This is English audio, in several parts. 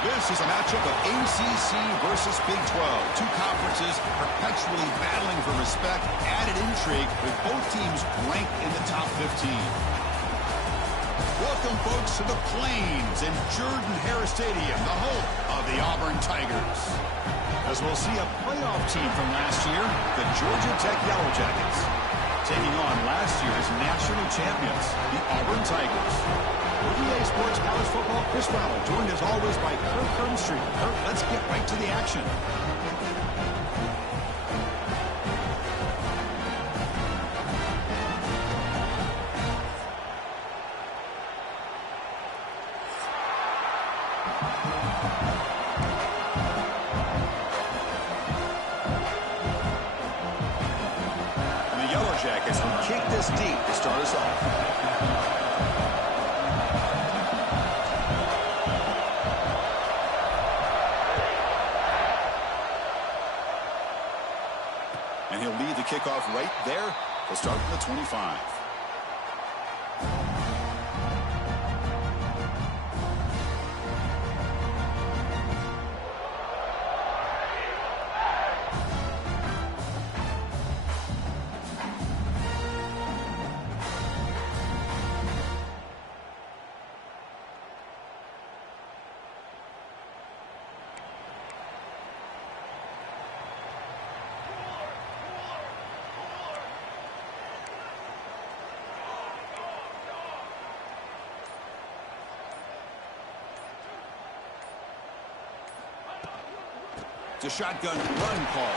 This is a matchup of ACC versus Big 12. Two conferences perpetually battling for respect. Added intrigue with both teams ranked in the top 15. Welcome, folks, to the Plains in Jordan-Hare Stadium, the home of the Auburn Tigers. As we'll see a playoff team from last year, the Georgia Tech Yellow Jackets, taking on last year's national champions, the Auburn Tigers. With EA Sports College Football, Chris Fowler, joined as always by Kirk Hermstreet. Kirk, let's get right to the action. And the Yellow Jackets will kick this deep to start us off. And he'll lead the kickoff right there. He'll start from the 25. It's a shotgun run call.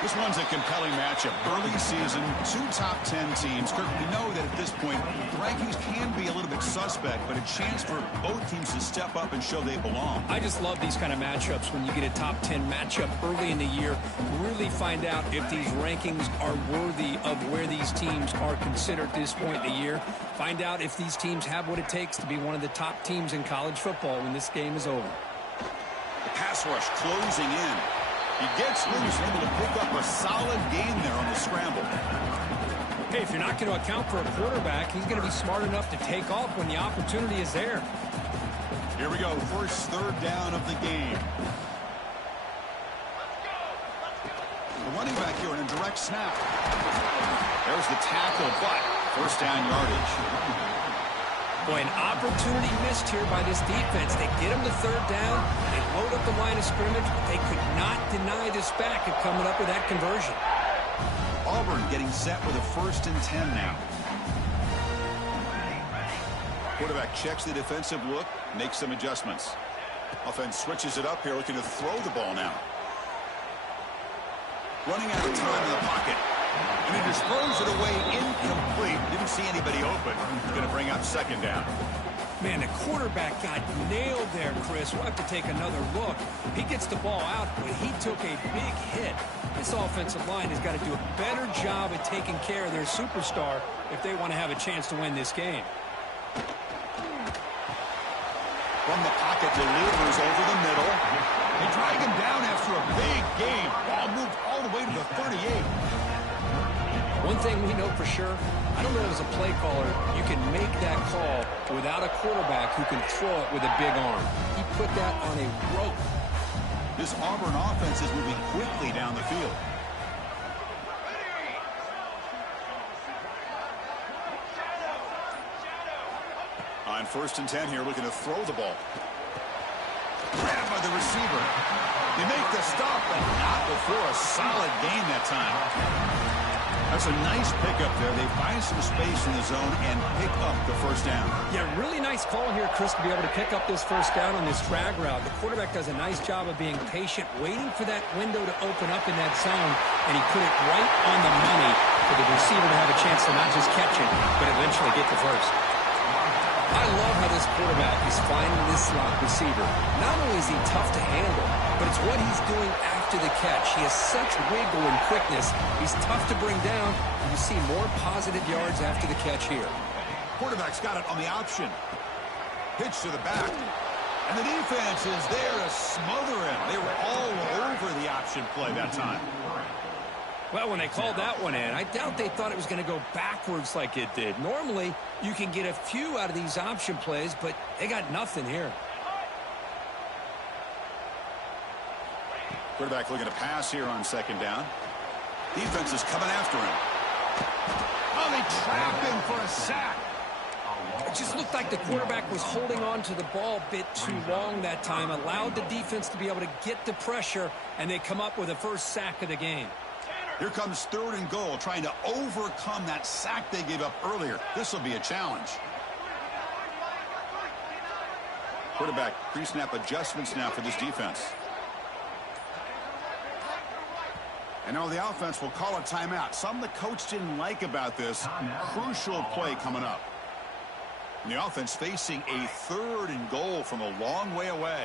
This one's a compelling matchup. Early season, two top 10 teams. Kirk, we know that at this point, the rankings can be a little bit suspect, but a chance for both teams to step up and show they belong. I just love these kind of matchups when you get a top 10 matchup early in the year. Really find out if these rankings are worthy of where these teams are considered at this point in the year. Find out if these teams have what it takes to be one of the top teams in college football when this game is over. The pass rush closing in. He gets loose, able to pick up a solid gain there on the scramble. Hey, if you're not going to account for a quarterback, he's going to be smart enough to take off when the opportunity is there. Here we go, first third down of the game. The running back here in a direct snap. There's the tackle, but first down yardage. Boy, an opportunity missed here by this defense. They get him to third down, they load up the line of scrimmage, but they could not deny this back of coming up with that conversion. Auburn getting set with a 1st and 10 now. Quarterback checks the defensive look, makes some adjustments. Offense switches it up here, looking to throw the ball now. Running out of time in the pocket. And he just throws it away incomplete. Didn't see anybody open. Going to bring up second down. Man, the quarterback got nailed there, Chris. We'll have to take another look. He gets the ball out, but he took a big hit. This offensive line has got to do a better job at taking care of their superstar if they want to have a chance to win this game. From the pocket, delivers over the middle. They drag him down after a big gain. Ball moved all the way to the 38. One thing we know for sure, I don't know as a play caller, you can make that call without a quarterback who can throw it with a big arm. He put that on a rope. This Auburn offense is moving quickly down the field. On 1st and 10 here, looking to throw the ball. Grabbed by the receiver. They make the stop, but not before a solid gain that time. That's a nice pickup there. They find some space in the zone and pick up the first down. Yeah, really nice call here, Chris, to be able to pick up this first down on this drag route. The quarterback does a nice job of being patient, waiting for that window to open up in that zone, and he put it right on the money for the receiver to have a chance to not just catch it, but eventually get the first. I love how this quarterback is finding this slot receiver. Not only is he tough to handle, but it's what he's doing after the catch. He has such wiggle and quickness. He's tough to bring down. And you see more positive yards after the catch here. Quarterback's got it on the option. Pitch to the back. And the defense is there to smother him. They were all over the option play that time. Well, when they called that one in, I doubt they thought it was going to go backwards like it did. Normally, you can get a few out of these option plays, but they got nothing here. Quarterback looking to pass here on second down. Defense is coming after him. Oh, they trapped him for a sack. It just looked like the quarterback was holding on to the ball a bit too long that time, allowed the defense to be able to get the pressure, and they come up with the first sack of the game. Here comes 3rd and goal, trying to overcome that sack they gave up earlier. This will be a challenge. Quarterback pre-snap adjustments now for this defense. And now the offense will call a timeout. Something the coach didn't like about this. Crucial play coming up. And the offense facing a 3rd and goal from a long way away.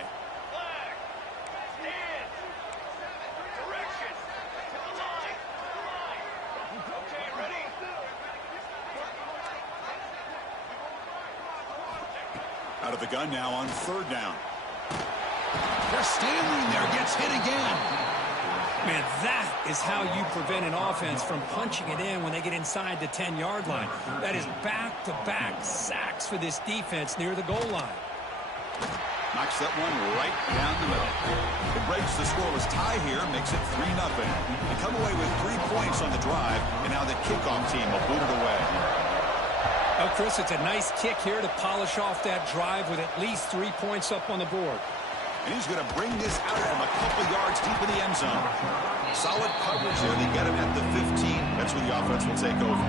Out of the gun now on 3rd down. They're standing there, gets hit again. Man, that is how you prevent an offense from punching it in when they get inside the 10-yard line. That is back-to-back sacks for this defense near the goal line. Knocks that one right down the middle. It breaks the scoreless tie here, makes it 3-0. They come away with 3 points on the drive, and now the kickoff team will boot it away. Oh, Chris, it's a nice kick here to polish off that drive with at least 3 points up on the board. And he's going to bring this out from a couple yards deep in the end zone. Solid coverage there. They get him at the 15. That's where the offense will take over.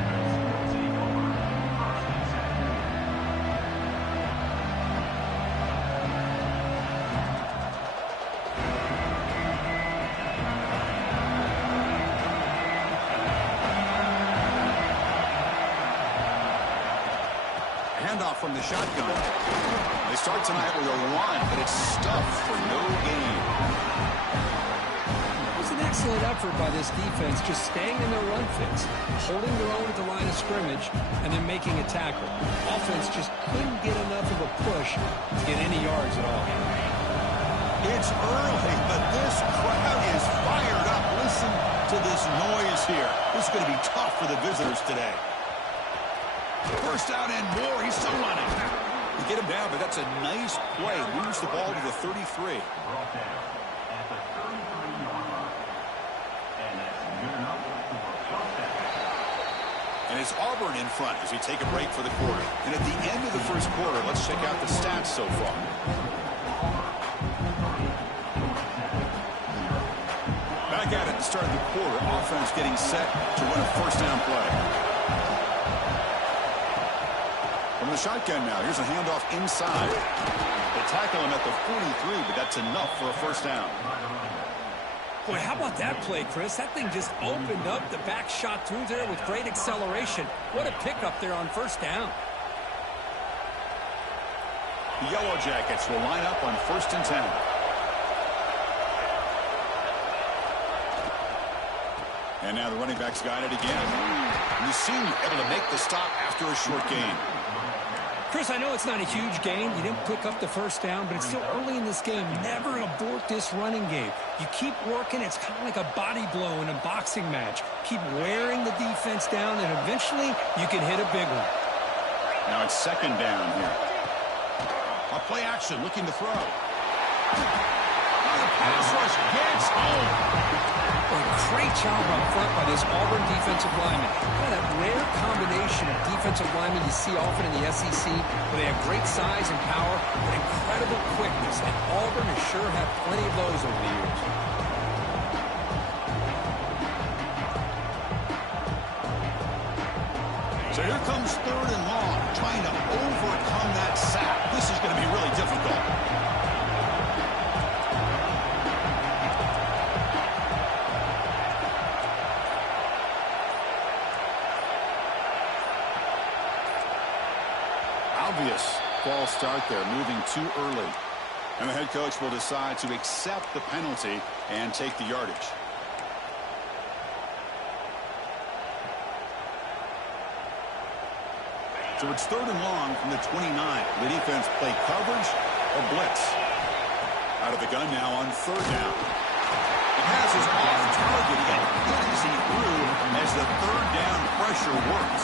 Handoff from the shotgun. They start tonight with a run, but it's stuffed for no gain. It was an excellent effort by this defense, just staying in their run fits, holding their own at the line of scrimmage, and then making a tackle. Offense just couldn't get enough of a push to get any yards at all. It's early, but this crowd is fired up. Listen to this noise here. This is going to be tough for the visitors today. First down and more. He's still running. You get him down, but that's a nice play. Moves the ball to the 33. And it's Auburn in front as we take a break for the quarter. And at the end of the first quarter, let's check out the stats so far. Back at it to start the quarter. Offense getting set to run a first down play. From the shotgun now, here's a handoff inside. They tackle him at the 43, but that's enough for a first down. Boy, how about that play, Chris? That thing just opened up. The back shot through there with great acceleration. What a pickup there on first down. The Yellow Jackets will line up on 1st and 10. And now the running back's got it again. And the senior able to make the stop after a short gain. Chris, I know it's not a huge gain. You didn't pick up the first down, but it's still early in this game. Never abort this running game. You keep working. It's kind of like a body blow in a boxing match. Keep wearing the defense down, and eventually you can hit a big one. Now it's 2nd down here. A play action, looking to throw. The pass rush gets home. A great job up front by this Auburn defensive lineman. Kind of that rare combination of defensive linemen you see often in the SEC, where they have great size and power, but incredible quickness. And Auburn has sure had plenty of those over the years. So here comes 3rd and long, trying to overcome that sack. This is going to be really difficult. Obvious false start there, moving too early. And the head coach will decide to accept the penalty and take the yardage. So it's 3rd and long from the 29. The defense play coverage or blitz. Out of the gun now on 3rd down. The pass is off target. He got hit as he threw as the 3rd down pressure works.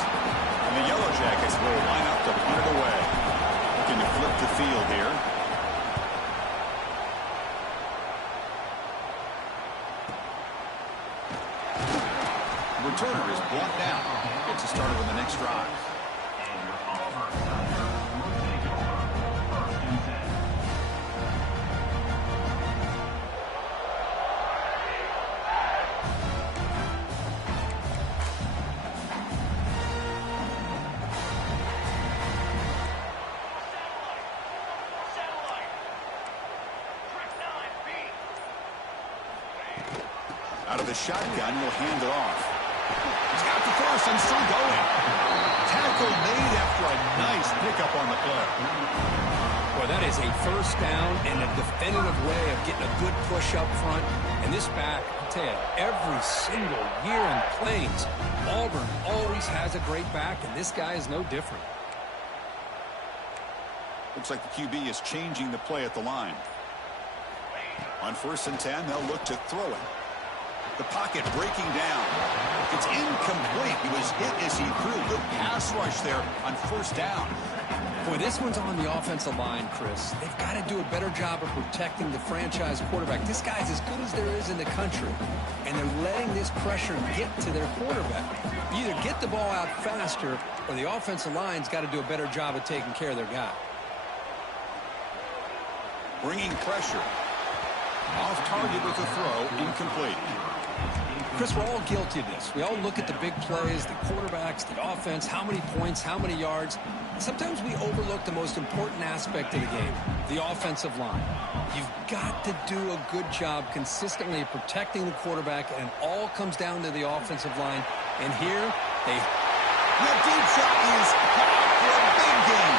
And the Yellow Jackets will line up to punt it away. Looking to flip the field here. started with the next drive. Out of the shotgun, will hand it off. He's got the first and still going. Tackle made after a nice pickup on the play. Well, that is a first down and a definitive way of getting a good push up front. And this back, I'll tell you, every single year in Plains, Auburn always has a great back, and this guy is no different. Looks like the QB is changing the play at the line. On 1st and 10, they'll look to throw it. The pocket breaking down. It's incomplete. He was hit as he threw. Good pass rush there on 1st down. Boy, this one's on the offensive line, Chris. They've got to do a better job of protecting the franchise quarterback. This guy's as good as there is in the country, and they're letting this pressure get to their quarterback. You either get the ball out faster, or the offensive line's got to do a better job of taking care of their guy. Bringing pressure. Off target with a throw, incomplete. Chris, we're all guilty of this. We all look at the big plays, the quarterbacks, the offense, how many points, how many yards. Sometimes we overlook the most important aspect of the game, the offensive line. You've got to do a good job consistently of protecting the quarterback, and it all comes down to the offensive line. And here, the deep shot is caught for a big gain.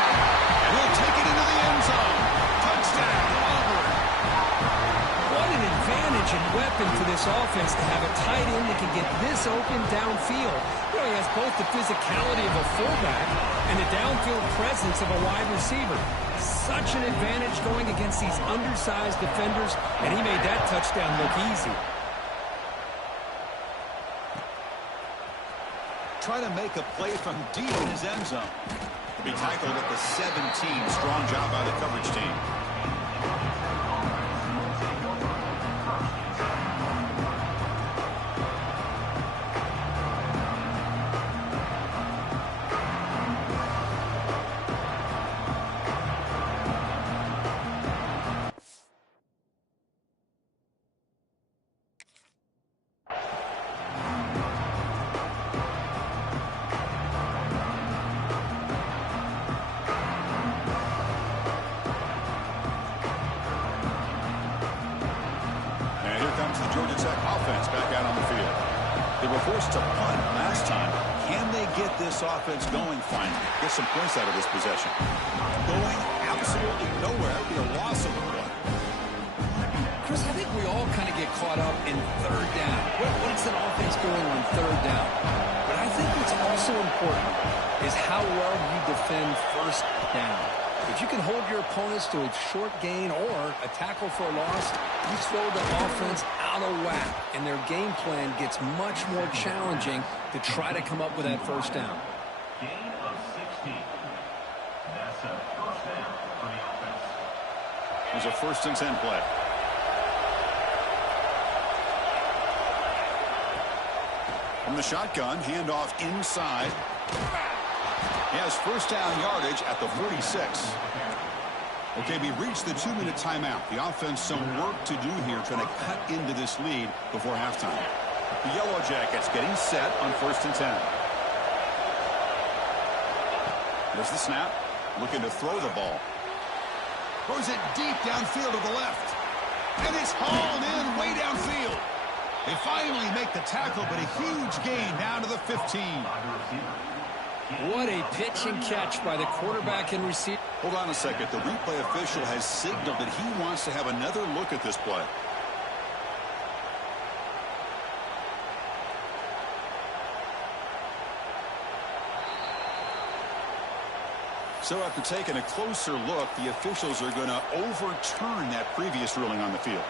And he'll take it into the end zone. Touchdown, Auburn. What an advantage and weapon for this offense to have a tight end that can get this open downfield. You know, he has both the physicality of a fullback and the downfield presence of a wide receiver. Such an advantage going against these undersized defenders, and he made that touchdown look easy. Try to make a play from deep in his end zone. To be tackled at the 17. Strong job by the coverage team. Georgia Tech offense back out on the field. They were forced to punt last time. Can they get this offense going finally? Get some points out of this possession. Going absolutely nowhere. It'd be a loss of a play. Chris, I think we all kind of get caught up in 3rd down. What is an offense doing on 3rd down? But I think what's also important is how well you defend 1st down. If you can hold your opponents to a short gain or a tackle for a loss, you throw the offense out of whack, and their game plan gets much more challenging to try to come up with that 1st down. Gain of 16. That's a 1st down for the offense. There's a 1st and 10 play. From the shotgun, handoff inside. He has 1st down yardage at the 46. Okay, we reached the 2-minute timeout. The offense some work to do here, trying to cut into this lead before halftime. The Yellow Jackets getting set on 1st and 10. There's the snap. Looking to throw the ball. Throws it deep downfield to the left. And it's hauled in way downfield. They finally make the tackle, but a huge gain down to the 15. What a pitch and catch by the quarterback and receiver. Hold on a second. The replay official has signaled that he wants to have another look at this play. So after taking a closer look, the officials are going to overturn that previous ruling on the field.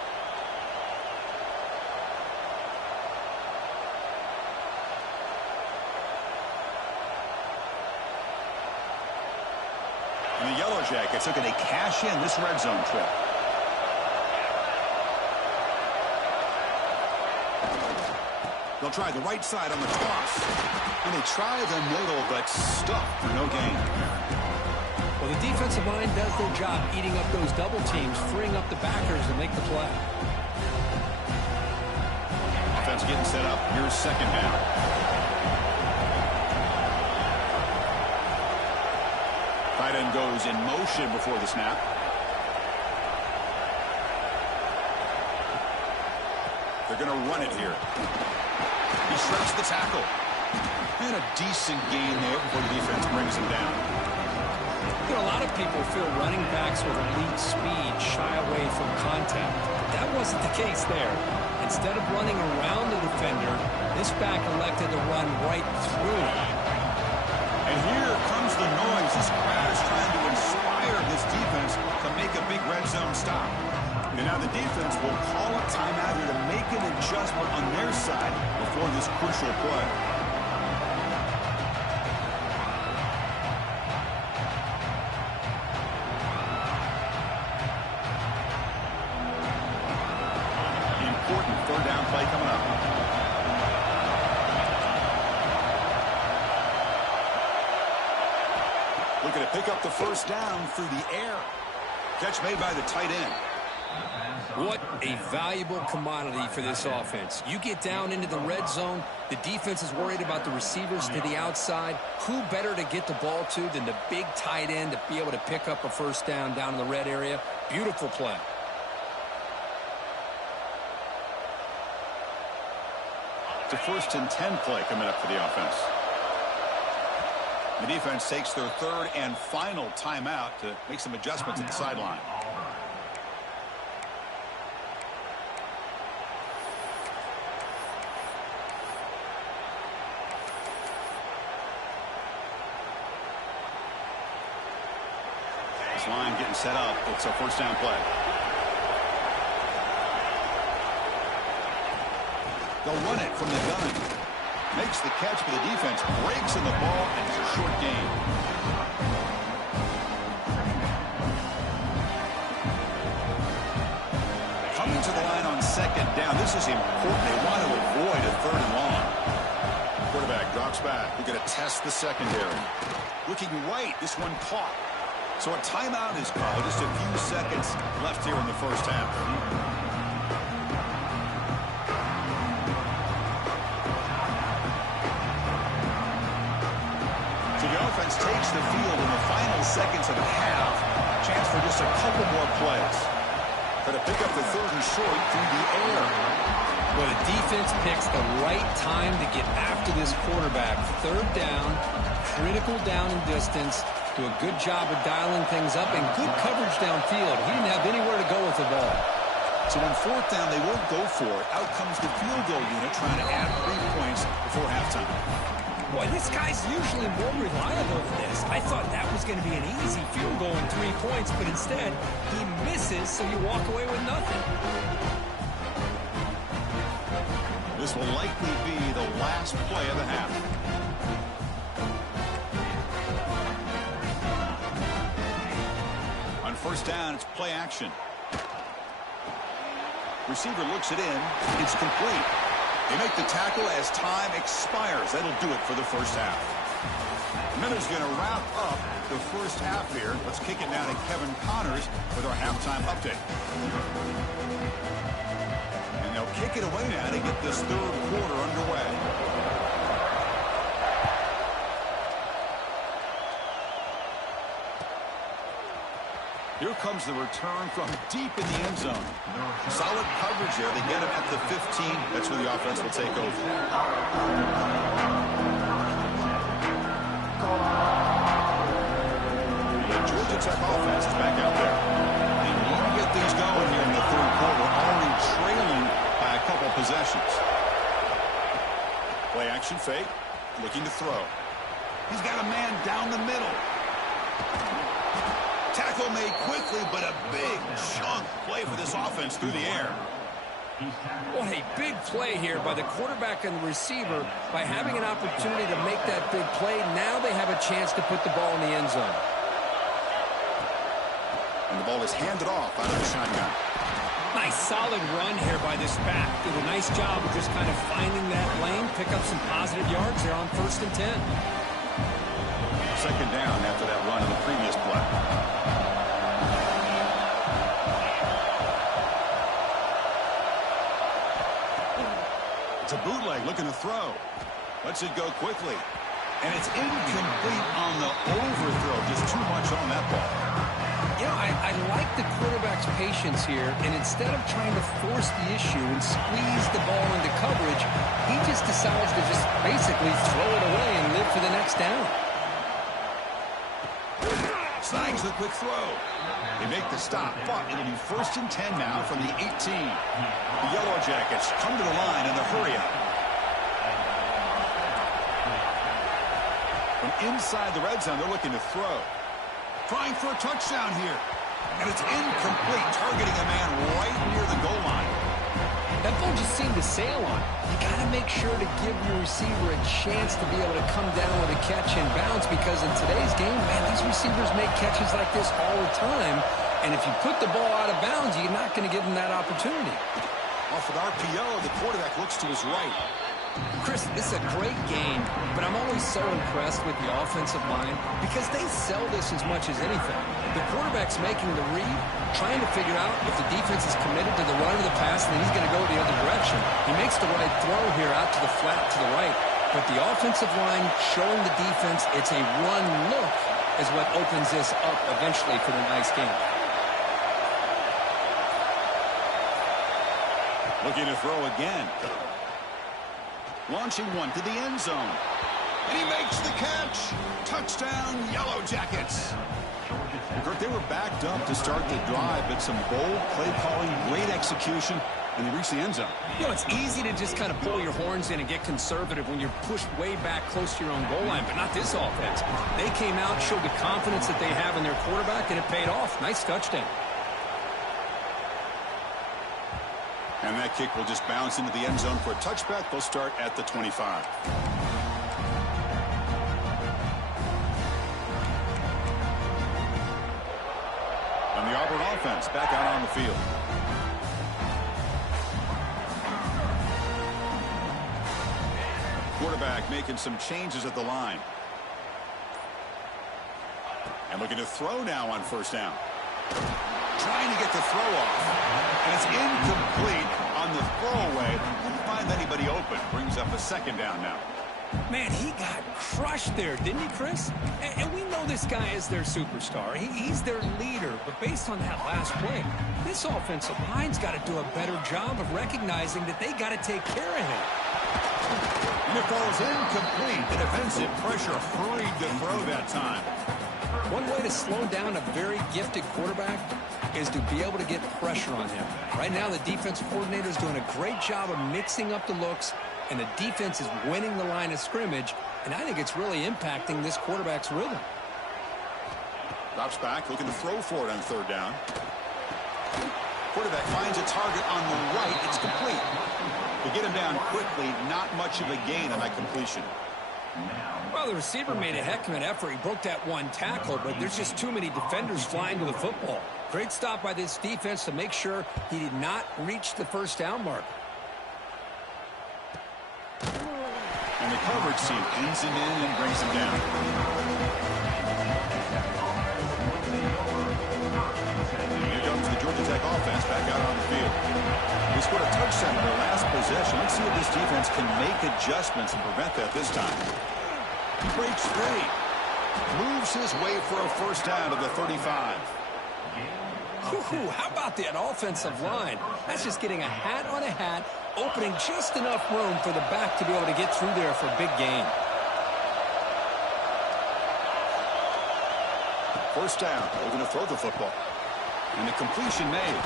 And the Yellow Jackets are going to cash in this red zone trip. They'll try the right side on the toss. And they try the middle, but stuffed for no gain. Well, the defensive line does their job eating up those double teams, freeing up the backers to make the play. Offense getting set up. Here's second down. Tight end goes in motion before the snap. They're going to run it here. He shreds the tackle. And a decent gain there before the defense brings him down. You know, a lot of people feel running backs with elite speed shy away from contact. That wasn't the case there. Instead of running around the defender, this back elected to run right through him. And here comes the noise. This crowd is trying to inspire this defense to make a big red zone stop. And now the defense will call a timeout here to make an adjustment on their side before this crucial play. The important third down play coming up. Looking to pick up the first down through the air. Catch made by the tight end. What a valuable commodity for this offense. You get down into the red zone, the defense is worried about the receivers to the outside. Who better to get the ball to than the big tight end to be able to pick up a first down in the red area? Beautiful play. It's a 1st and 10 play coming up for the offense. The defense takes their third and final timeout to make some adjustments at the sideline. This line getting set up. It's a first down play. They'll run it from the gun. Makes the catch, but the defense breaks in the ball, and it's a short gain. Coming to the line on second down. This is important. They want to avoid a third and long. Quarterback drops back. We're going to test the secondary. Looking right. This one caught. So a timeout is called. Just a few seconds left here in the first half. Offense takes the field in the final seconds of the half. Chance for just a couple more plays. Going to pick up the third and short through the air. Well, the defense picks the right time to get after this quarterback. Third down, critical down and distance. Do a good job of dialing things up and good coverage downfield. He didn't have anywhere to go with the ball. So on fourth down, they won't go for it. Out comes the field goal unit trying to add 3 points before halftime. Boy, this guy's usually more reliable than this. I thought that was going to be an easy field goal in 3 points, but instead, he misses, so you walk away with nothing. This will likely be the last play of the half. On first down, it's play action. Receiver looks it in. It's complete. They make the tackle as time expires. That'll do it for the first half. Miller's going to wrap up the first half here. Let's kick it down to Kevin Connors with our halftime update. And they'll kick it away now to get this third quarter underway. Here comes the return from deep in the end zone. Solid coverage there. They get him at the 15. That's where the offense will take over. The Georgia Tech offense is back out there. They need to get things going here in the third quarter, already trailing by a couple possessions. Play action fake, looking to throw. He's got a man down the middle. Tackle made quickly, but a big chunk play for this offense through the air. What a big play here by the quarterback and the receiver. By having an opportunity to make that big play, now they have a chance to put the ball in the end zone. And the ball is handed off out of the shotgun. Nice solid run here by this back. Did a nice job of just kind of finding that lane, pick up some positive yards there on 1st and 10. Second down after that run in the previous play. It's a bootleg looking to throw. Lets it go quickly. And it's incomplete on the overthrow. Just too much on that ball. You know, I like the quarterback's patience here, and instead of trying to force the issue and squeeze the ball into coverage, he just decides to just basically throw it away and live for the next down. Snags the quick throw. They make the stop, but it'll be 1st and 10 now from the 18. The Yellow Jackets come to the line in the hurry-up. From inside the red zone, they're looking to throw. Trying for a touchdown here. And it's incomplete, targeting a man right near the goal line. That ball just seemed to sail on. You got to make sure to give your receiver a chance to be able to come down with a catch and bounce, because in today's game, man, these receivers make catches like this all the time. And if you put the ball out of bounds, you're not going to give them that opportunity. Off an RPO, the quarterback looks to his right. Chris, this is a great game, but I'm always so impressed with the offensive line because they sell this as much as anything. The quarterback's making the read, trying to figure out if the defense is committed to the run or the pass, and then he's going to go the other direction. He makes the right throw here out to the flat to the right, but the offensive line showing the defense it's a run look is what opens this up eventually for the nice game. Looking to throw again. Launching one to the end zone. And he makes the catch. Touchdown, Yellow Jackets. Kurt, they were backed up to start the drive, but some bold play calling, great execution, and they reached the end zone. You know, it's easy to just kind of pull your horns in and get conservative when you're pushed way back close to your own goal line, but not this offense. They came out, showed the confidence that they have in their quarterback, and it paid off. Nice touchdown. And that kick will just bounce into the end zone for a touchback. They'll start at the 25. And the Auburn offense back out on the field. Quarterback making some changes at the line. And looking to throw now on 1st down. Trying to get the throw off. And it's incomplete on the throwaway. Couldn't find anybody open. Brings up a 2nd down now. Man, he got crushed there, didn't he, Chris? And we know this guy is their superstar. He's their leader. But based on that last play, this offensive line's got to do a better job of recognizing that they got to take care of him. And it falls incomplete. The defensive pressure hurried the throw that time. One way to slow down a very gifted quarterback is to be able to get pressure on him. Right now, the defensive coordinator is doing a great job of mixing up the looks, and the defense is winning the line of scrimmage, and I think it's really impacting this quarterback's rhythm. Drops back, looking to throw for it on 3rd down. Quarterback finds a target on the right. It's complete. To get him down quickly, not much of a gain on that completion. Well, the receiver made a heck of an effort. He broke that one tackle, but there's just too many defenders flying to the football. Great stop by this defense to make sure he did not reach the 1st down mark. And the coverage team pins him in and brings him down. Here comes the Georgia Tech offense back out on the field. They scored a touchdown in their last possession. Let's see if this defense can make adjustments and prevent that this time. He breaks free. Moves his way for a 1st down to the 35. Ooh, how about that offensive line? That's just getting a hat on a hat, opening just enough room for the back to be able to get through there for a big gain. 1st down. They're going to throw the football. And the completion made.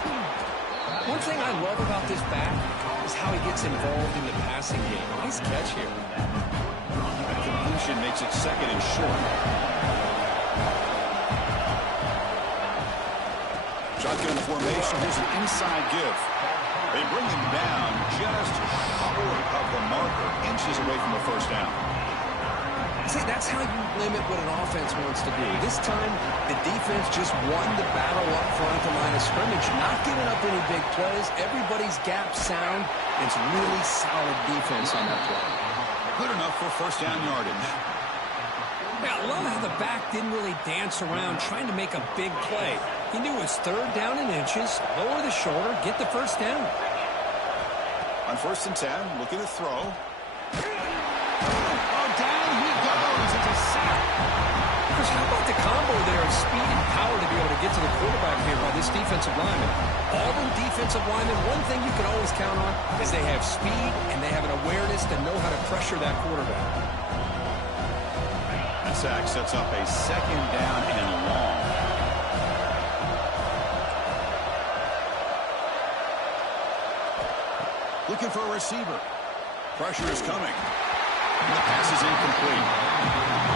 One thing I love about this back is how he gets involved in the passing game. Nice catch here. That completion makes it 2nd and short. Shotgun formation. Here's an inside give. They bring him down just short of the marker. Inches away from the 1st down. This say that's how you limit what an offense wants to do. This time, the defense just won the battle up front at the line of scrimmage, not giving up any big plays. Everybody's gap sound. It's really solid defense on that play. Good enough for first down yardage. Yeah, I love how the back didn't really dance around trying to make a big play. He knew it was third down in inches, lower the shoulder, get the first down. On 1st and 10, looking to throw. Oh, down he goes. It's a sack. Chris, how about the combo there of speed and power to be able to get to the quarterback here by this defensive lineman? Auburn defensive linemen, one thing you can always count on is they have speed and they have an awareness to know how to pressure that quarterback. That sack sets up a second down and long. Looking for a receiver. Pressure is coming. And the pass is incomplete.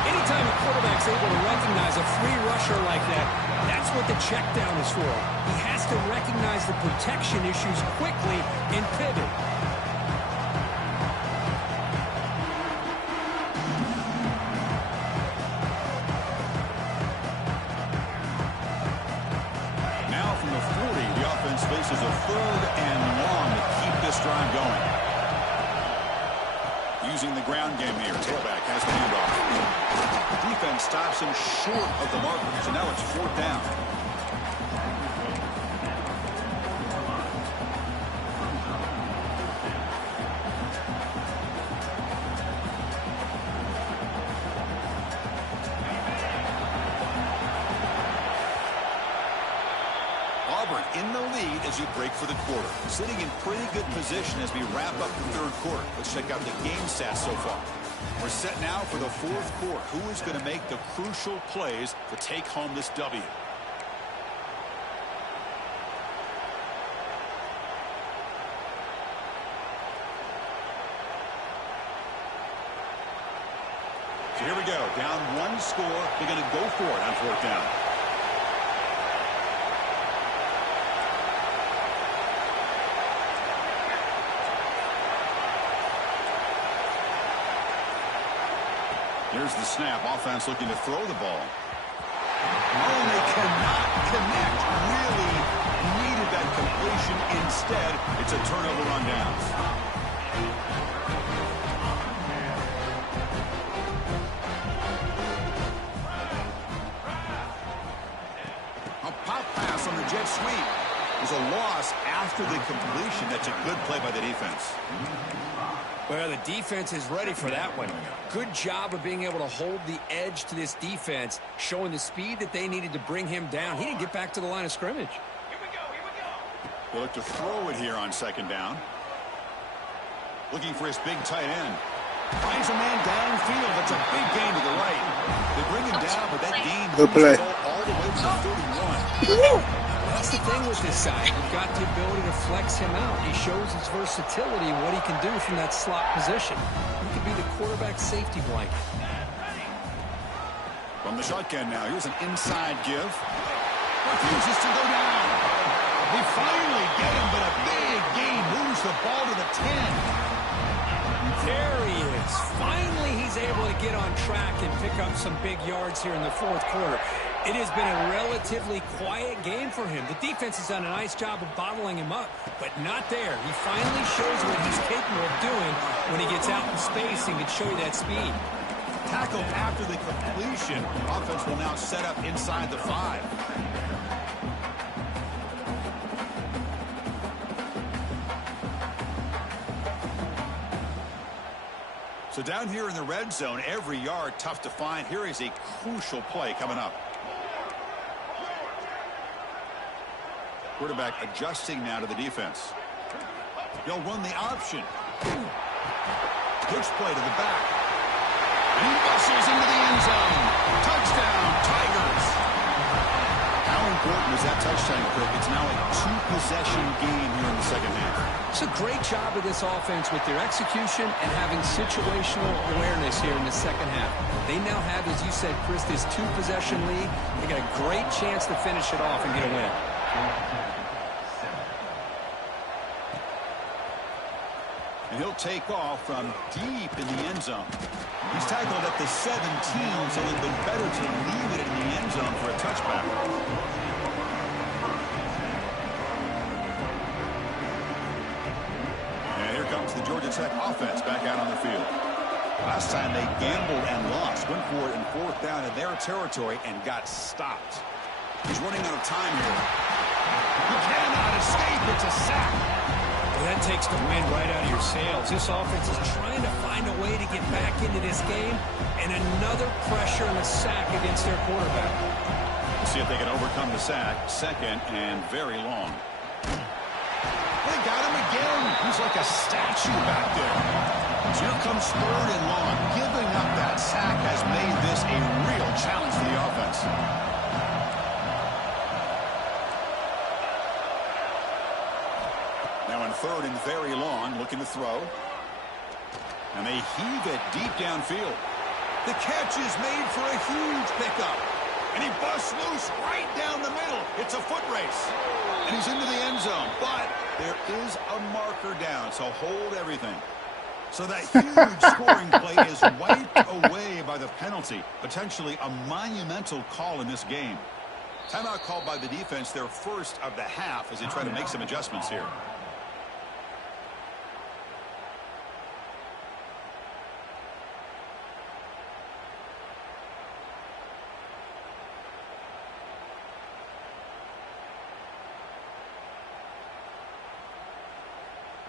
Anytime a quarterback's able to recognize a free rusher like that, that's what the check down is for. He has to recognize the protection issues quickly and pivot. Now from the 40, the offense faces a third and long to keep this drive going. Using the ground game here. Tailback has the handoff. Defense stops him short of the marker, so now it's 4th down. Auburn in the lead as you break for the quarter. Sitting in pretty good position as we wrap up the 3rd quarter. Let's check out the game stats so far. We're set now for the 4th quarter. Who is going to make the crucial plays to take home this W? So here we go. Down 1 score. They're going to go for it on 4th down. Here's the snap. Offense looking to throw the ball. Oh, they cannot connect. Really needed that completion. Instead, it's a turnover on downs. A pop pass on the jet sweep. There's a loss after the completion. That's a good play by the defense. Well, the defense is ready for that one. Good job of being able to hold the edge to this defense, showing the speed that they needed to bring him down. He didn't get back to the line of scrimmage. Here we go. They look to throw it here on 2nd down. Looking for his big tight end. Finds a man downfield. That's a big gain to the right. They bring him down, but that gain moves the ball all the way to the 31. That's the thing with this guy. You've got the ability to flex him out. He shows his versatility and what he can do from that slot position. He could be the quarterback's safety blanket. From the shotgun now, here's an inside give. Refuses to go down. They finally get him, but a big gain moves the ball to the 10. There he is. Finally, he's able to get on track and pick up some big yards here in the 4th quarter. It has been a relatively quiet game for him. The defense has done a nice job of bottling him up, but not there. He finally shows what he's capable of doing when he gets out in space and can show you that speed. Tackled after the completion. Offense will now set up inside the 5. So down here in the red zone, every yard tough to find. Here is a crucial play coming up. Quarterback adjusting now to the defense. They'll run the option. Pitch play to the back. And he bustles into the end zone. Touchdown, Tigers. How important is that touchdown, Kirk? It's now a 2-possession game here in the 2nd half. It's a great job of this offense with their execution and having situational awareness here in the 2nd half. They now have, as you said, Chris, this 2-possession lead. They got a great chance to finish it off and get a win. And he'll take off from deep in the end zone. He's tackled at the 17, so it would have been better to leave it in the end zone for a touchback. And here comes the Georgia Tech offense back out on the field. Last time they gambled and lost. Went for it in 4th down in their territory and got stopped. He's running out of time here. He cannot escape. It's a sack. Well, that takes the wind right out of your sails. This offense is trying to find a way to get back into this game, and another pressure and a sack against their quarterback. We'll see if they can overcome the sack. 2nd and very long. They got him again. He's like a statue back there. So here comes 3rd and long. Giving up that sack has made this a real challenge for the offense. Now in 3rd and very long, looking to throw. And they heave it deep downfield. The catch is made for a huge pickup. And he busts loose right down the middle. It's a foot race. And he's into the end zone. But there is a marker down, so hold everything. So that huge scoring play is wiped away by the penalty. Potentially a monumental call in this game. Timeout called by the defense, their first of the half, as they try to make some adjustments here.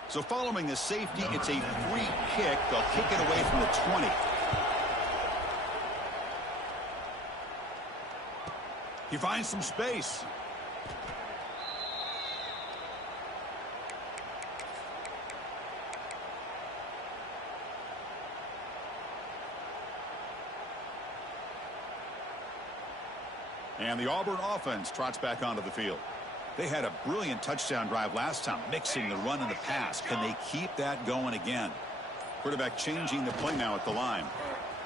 So following the safety, it's a free kick. They'll kick it away from the 20. He finds some space. And the Auburn offense trots back onto the field. They had a brilliant touchdown drive last time, mixing the run and the pass. Can they keep that going again? Quarterback changing the play now at the line.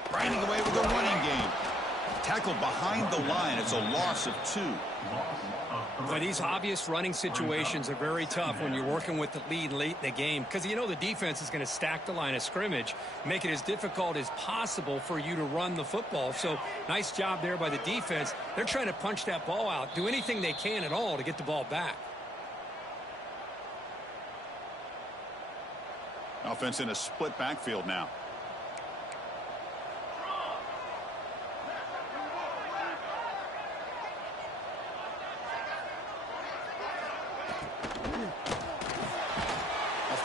Grinding away with the running game. Tackled behind the line. It's a loss of 2. But these obvious running situations are very tough when you're working with the lead late in the game, because you know the defense is going to stack the line of scrimmage, make it as difficult as possible for you to run the football. So nice job there by the defense. They're trying to punch that ball out, do anything they can at all to get the ball back. Offense in a split backfield now.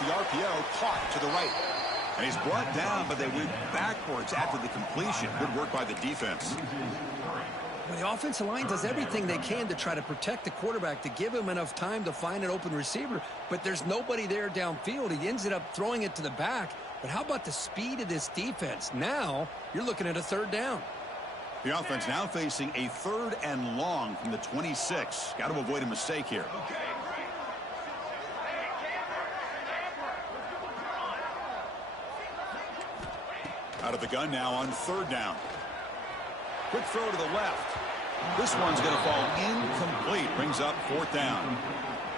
The RPO caught to the right. And he's brought down, but they went backwards after the completion. Good work by the defense. Well, the offensive line does everything they can to try to protect the quarterback, to give him enough time to find an open receiver, but there's nobody there downfield. He ends up throwing it to the back. But how about the speed of this defense? Now you're looking at a 3rd down. The offense now facing a 3rd and long from the 26. Got to avoid a mistake here. Out of the gun now on 3rd down. Quick throw to the left. This one's going to fall incomplete. Brings up 4th down.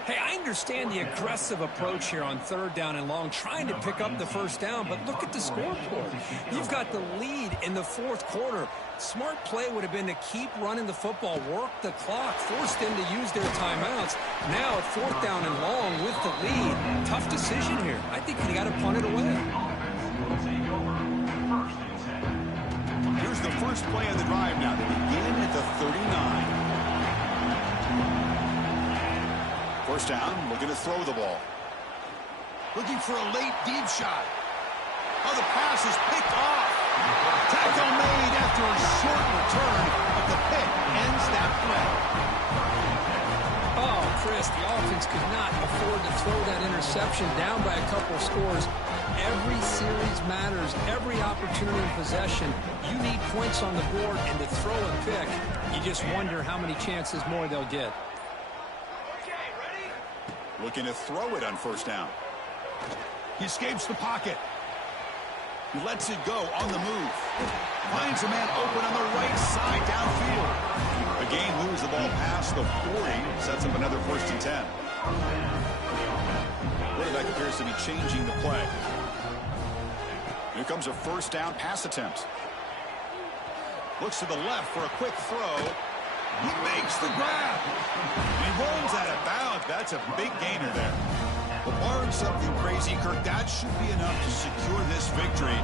Hey, I understand the aggressive approach here on 3rd down and long, trying to pick up the 1st down, but look at the scoreboard. You've got the lead in the 4th quarter. Smart play would have been to keep running the football, work the clock, force them to use their timeouts. Now at 4th down and long with the lead. Tough decision here. I think you got to punt it away. Here's the first play of the drive now. They begin at the 39. 1st down, looking to throw the ball. Looking for a late deep shot. Oh, the pass is picked off. Tackle made after a short return, but the pick ends that play. Oh, Chris, the offense could not afford to throw that interception down by a couple scores. Every series matters. Every opportunity in possession. You need points on the board, and to throw a pick, you just wonder how many chances more they'll get. Looking to throw it on 1st down. He escapes the pocket. He lets it go on the move. Finds a man open on the right side downfield. The game moves the ball past the 40. Sets up another 1st and 10. Quarterback appears to be changing the play. Here comes a first down pass attempt. Looks to the left for a quick throw. He makes the grab. He runs out of bounds. That's a big gainer there. Well, barring something crazy, Kirk, that should be enough to secure this victory.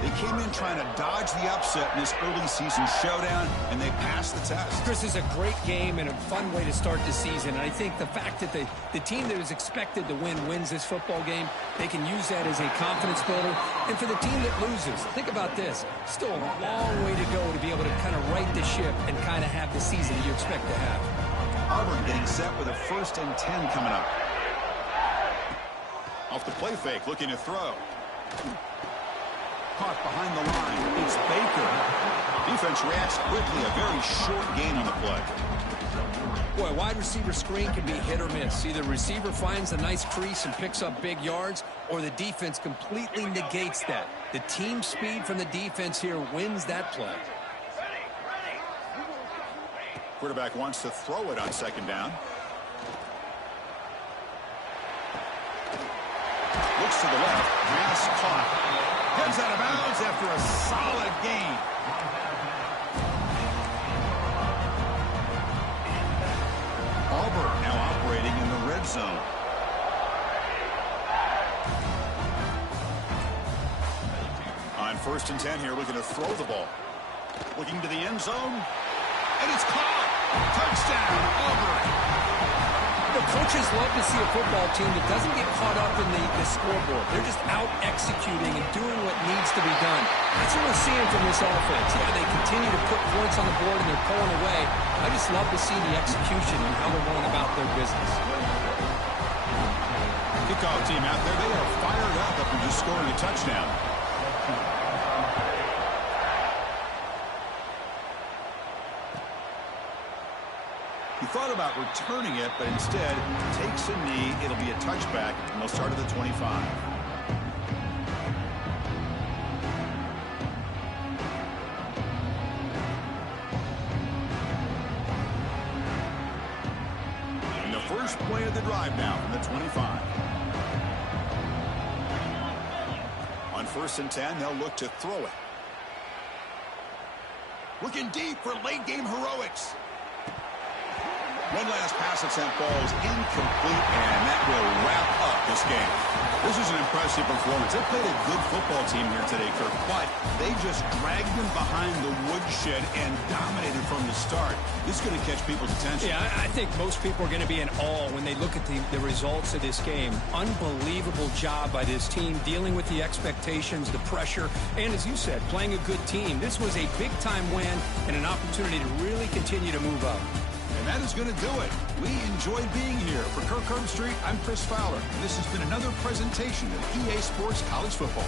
They came in trying to dodge the upset in this early season showdown, and they passed the test. Chris, is a great game and a fun way to start the season. And I think the fact that the team that is expected to win wins this football game, they can use that as a confidence builder. And for the team that loses, think about this. Still a long way to go to be able to kind of right the ship and kind of have the season you expect to have. Auburn getting set with a 1st and 10 coming up. Off the play fake, looking to throw. Caught behind the line. It's Baker. Defense reacts quickly. A very short gain on the play. Boy, wide receiver screen can be hit or miss. Either receiver finds a nice crease and picks up big yards, or the defense completely negates that. The team speed from the defense here wins that play. Quarterback wants to throw it on 2nd down. Looks to the left. Pass caught. Heads out of bounds after a solid gain. Auburn now operating in the red zone. On 1st and 10 here, looking to throw the ball. Looking to the end zone. And it's caught. Touchdown, Auburn. The coaches love to see a football team that doesn't get caught up in the scoreboard. They're just out executing and doing what needs to be done. That's what we're seeing from this offense. Yeah, they continue to put points on the board and they're pulling away. I just love to see the execution and how they're going about their business. Kickoff team out there, they are fired up after just scoring a touchdown. He thought about returning it, but instead takes a knee. It'll be a touchback, and they'll start at the 25. And the first play of the drive now from the 25. On 1st and 10, they'll look to throw it. Looking deep for late-game heroics. One last pass attempt falls incomplete, and that will wrap up this game. This is an impressive performance. They played a good football team here today, Kirk, but they just dragged them behind the woodshed and dominated from the start. This is going to catch people's attention. Yeah, I think most people are going to be in awe when they look at the results of this game. Unbelievable job by this team dealing with the expectations, the pressure, and as you said, playing a good team. This was a big-time win and an opportunity to really continue to move up. And that is going to do it. We enjoyed being here. For Kirk Herbstreit, I'm Chris Fowler. And this has been another presentation of EA Sports College Football.